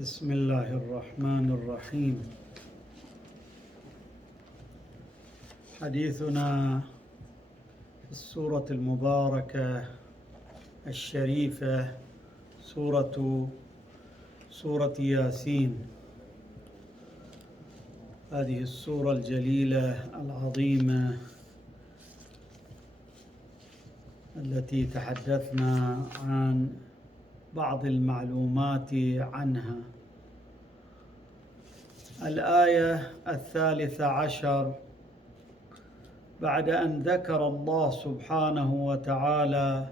بسم الله الرحمن الرحيم. حديثنا في السورة المباركة الشريفة سورة ياسين، هذه السورة الجليلة العظيمة التي تحدثنا عن بعض المعلومات عنها. الآية 13 بعد أن ذكر الله سبحانه وتعالى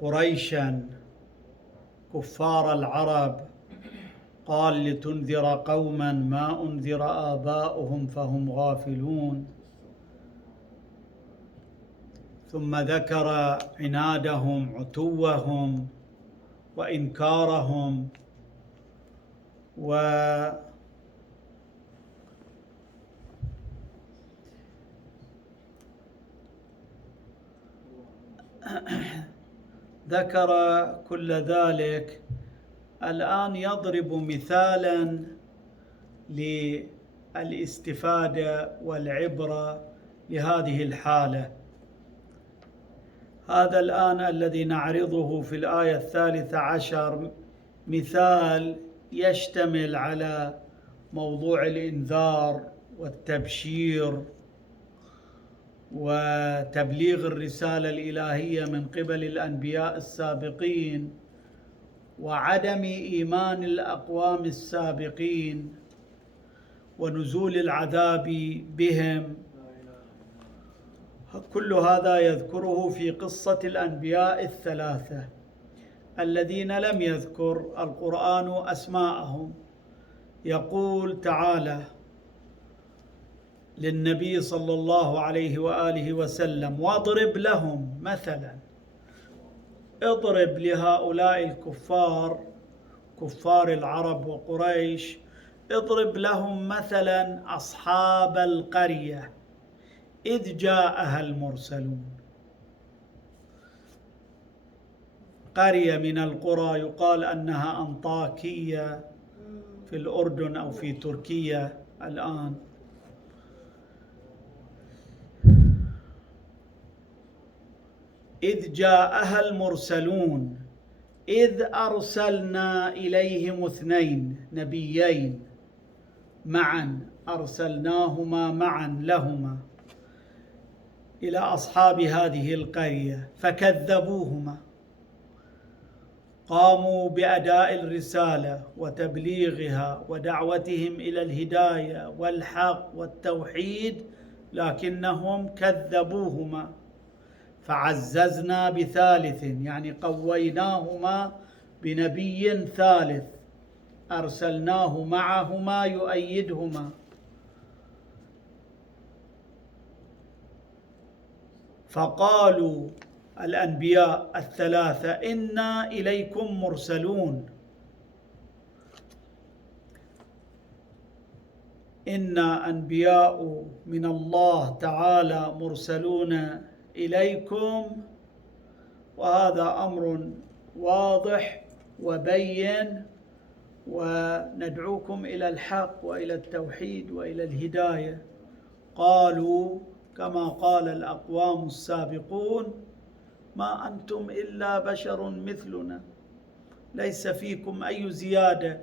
قريشا كفار العرب، قال لتنذر قوما ما أنذر آباؤهم فهم غافلون، ثم ذكر عنادهم عتوهم وإنكارهم ذكر كل ذلك. الآن يضرب مثالا للاستفادة والعبرة لهذه الحالة. هذا الآن الذي نعرضه في الآية 13 مثال يشتمل على موضوع الإنذار والتبشير وتبليغ الرسالة الإلهية من قبل الأنبياء السابقين، وعدم إيمان الأقوام السابقين، ونزول العذاب بهم. كل هذا يذكره في قصة الأنبياء الثلاثة الذين لم يذكر القرآن أسماءهم. يقول تعالى للنبي صلى الله عليه وآله وسلم: واضرب لهم مثلا، اضرب لهؤلاء الكفار، كفار العرب وقريش، اضرب لهم مثلا أصحاب القرية إذ جاءها المرسلون. قرية من القرى يقال أنها أنطاكية في الأردن أو في تركيا الآن. إذ جاءها المرسلون، إذ أرسلنا إليهم 2 نبيين معا، أرسلناهما معا لهما إلى أصحاب هذه القرية فكذبوهما، قاموا بأداء الرسالة وتبليغها ودعوتهم إلى الهداية والحق والتوحيد، لكنهم كذبوهما. فعززنا بثالث، يعني قويناهما بنبي ثالث أرسلناه معهما يؤيدهما. فقالوا الأنبياء الثلاثة: إنا إليكم مرسلون، إنا أنبياء من الله تعالى مرسلون إليكم. وهذا أمر واضح وبين، وندعوكم إلى الحق وإلى التوحيد وإلى الهداية. قالوا كما قال الأقوام السابقون: ما أنتم إلا بشر مثلنا، ليس فيكم أي زيادة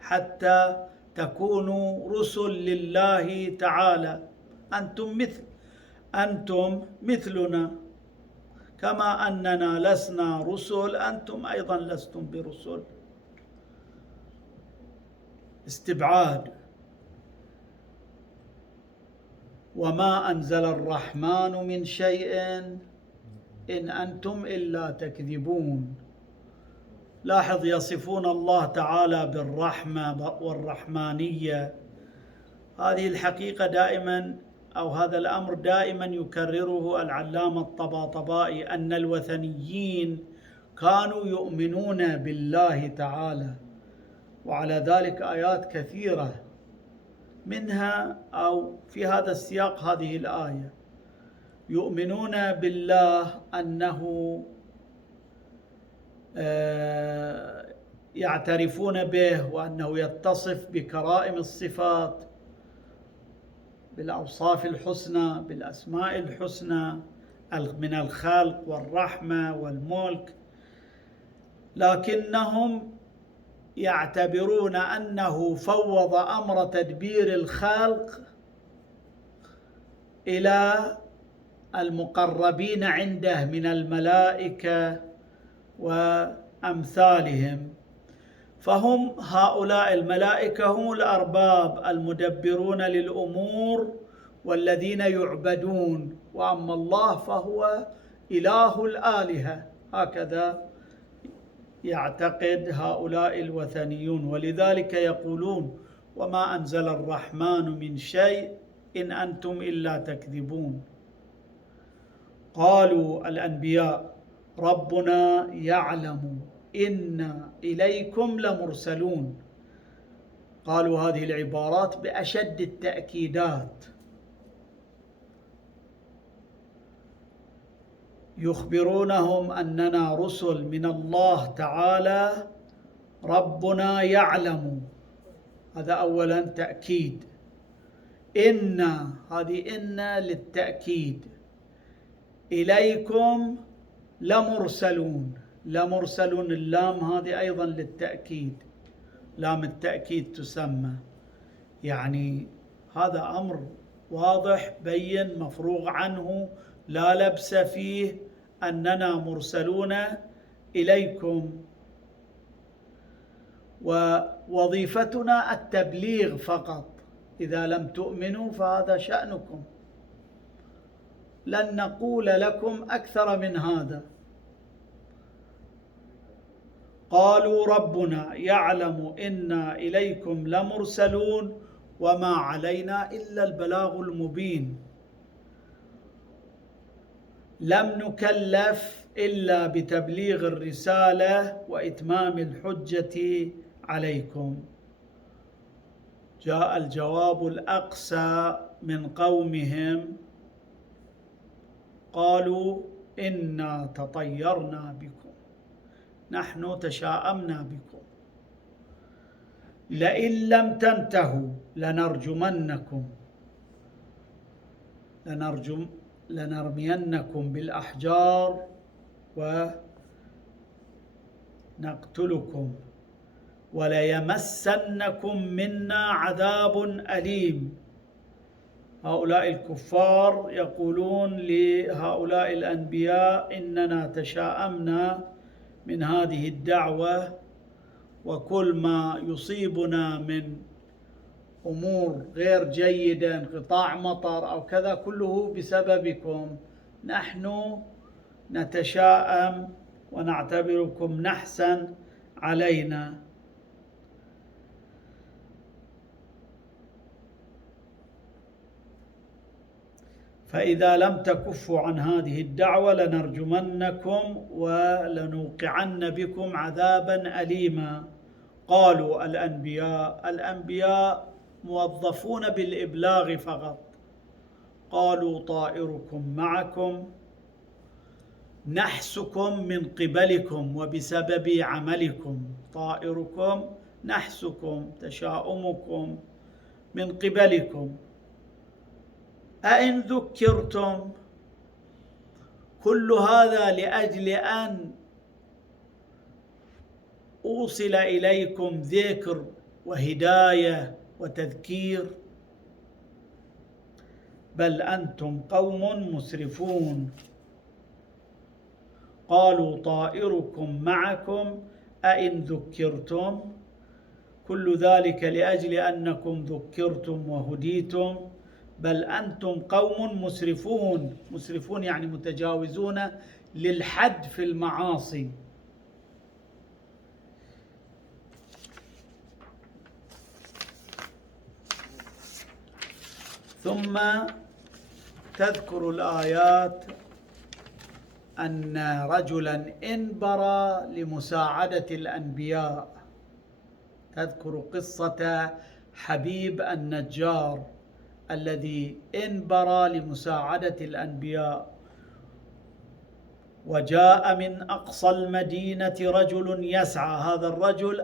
حتى تكونوا رسل لله تعالى. أنتم مثلنا، كما أننا لسنا رسل أنتم أيضا لستم برسل. استبعاد. وما أنزل الرحمن من شيء إن أنتم إلا تكذبون. لاحظ، يصفون الله تعالى بالرحمة والرحمانية. هذه الحقيقة دائما، أو هذا الأمر دائما يكرره العلامة الطباطبائي، أن الوثنيين كانوا يؤمنون بالله تعالى، وعلى ذلك آيات كثيرة، منها أو في هذا السياق هذه الآية: يؤمنون بالله أنه يعترفون به وأنه يتصف بكرائم الصفات، بالأوصاف الحسنى، بالأسماء الحسنى، من الخلق والرحمة والملك، لكنهم يعتبرون أنه فوض أمر تدبير الخلق إلى المقربين عنده من الملائكة وأمثالهم، فهم هؤلاء الملائكة هم الأرباب المدبرون للأمور والذين يعبدون، وأما الله فهو إله الآلهة، هكذا يعتقد هؤلاء الوثنيون. ولذلك يقولون: وما أنزل الرحمن من شيء إن أنتم إلا تكذبون. قالوا الأنبياء: ربنا يعلم إنا إليكم لمرسلون. قالوا هذه العبارات بأشد التأكيدات، يخبرونهم أننا رسل من الله تعالى. ربنا يعلم، هذا أولا تأكيد. إنا، هذه إنا للتأكيد. إليكم لمرسلون، لمرسلون اللام هذه أيضا للتأكيد، لام التأكيد تسمى، يعني هذا أمر واضح بين مفروغ عنه لا لبس فيه، أننا مرسلون إليكم، ووظيفتنا التبليغ فقط. إذا لم تؤمنوا فهذا شأنكم، لن نقول لكم أكثر من هذا. قالوا ربنا يعلم إنا إليكم لمرسلون وما علينا إلا البلاغ المبين. لم نكلف إلا بتبليغ الرسالة وإتمام الحجة عليكم. جاء الجواب الأقسى من قومهم، قالوا إنا تطيرنا بكم، نحن تشاءمنا بكم، لئن لم تنتهوا لنرمينكم بالأحجار ونقتلكم وليمسنكم منا عذاب أليم. هؤلاء الكفار يقولون لهؤلاء الأنبياء: إننا تشاءمنا من هذه الدعوة، وكل ما يصيبنا من أمور غير جيدة، انقطاع مطر أو كذا، كله بسببكم. نحن نتشاءم ونعتبركم نحسا علينا. فإذا لم تكفوا عن هذه الدعوة لنرجمنكم ولنوقعن بكم عذابا أليما. قالوا الأنبياء موظفون بالإبلاغ فقط. قالوا طائركم معكم، نحسكم من قبلكم وبسبب عملكم. طائركم، نحسكم، تشاؤمكم من قبلكم. أئن ذكرتم، كل هذا لأجل أن أوصل إليكم ذكر وهداية وتذكير، بل أنتم قوم مسرفون. قالوا طائركم معكم أئن ذكرتم، كل ذلك لأجل أنكم ذكرتم وهديتم، بل أنتم قوم مسرفون. مسرفون يعني متجاوزون للحد في المعاصي. ثم تذكر الآيات أن رجلا انبر لمساعدة الأنبياء. تذكر قصة حبيب النجار الذي انبر لمساعدة الأنبياء، وجاء من أقصى المدينة رجل يسعى. هذا الرجل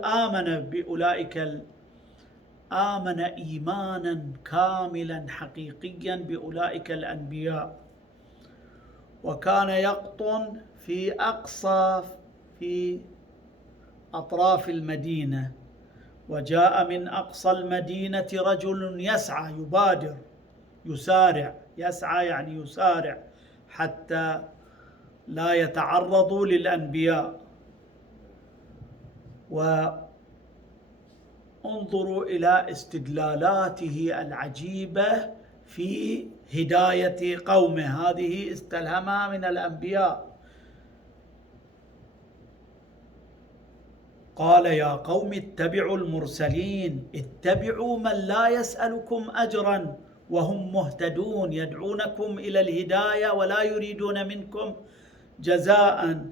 آمن إيمانا كاملا حقيقيا بأولئك الأنبياء، وكان يقطن في أطراف المدينة. وجاء من أقصى المدينة رجل يسعى، يبادر، يسارع. يسعى يعني يسارع حتى لا يتعرضوا للأنبياء. وانظروا إلى استدلالاته العجيبة في هداية قومه، هذه استلهمها من الأنبياء. قال يا قوم اتبعوا المرسلين، اتبعوا من لا يسألكم أجرا وهم مهتدون، يدعونكم إلى الهداية ولا يريدون منكم جزاء.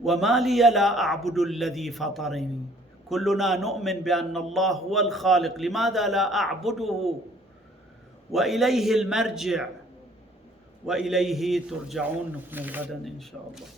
وما لي لا أعبد الذي فطرني. كلنا نؤمن بأن الله هو الخالق، لماذا لا أعبده؟ وإليه المرجع وإليه ترجعون. نكمل غدا إن شاء الله.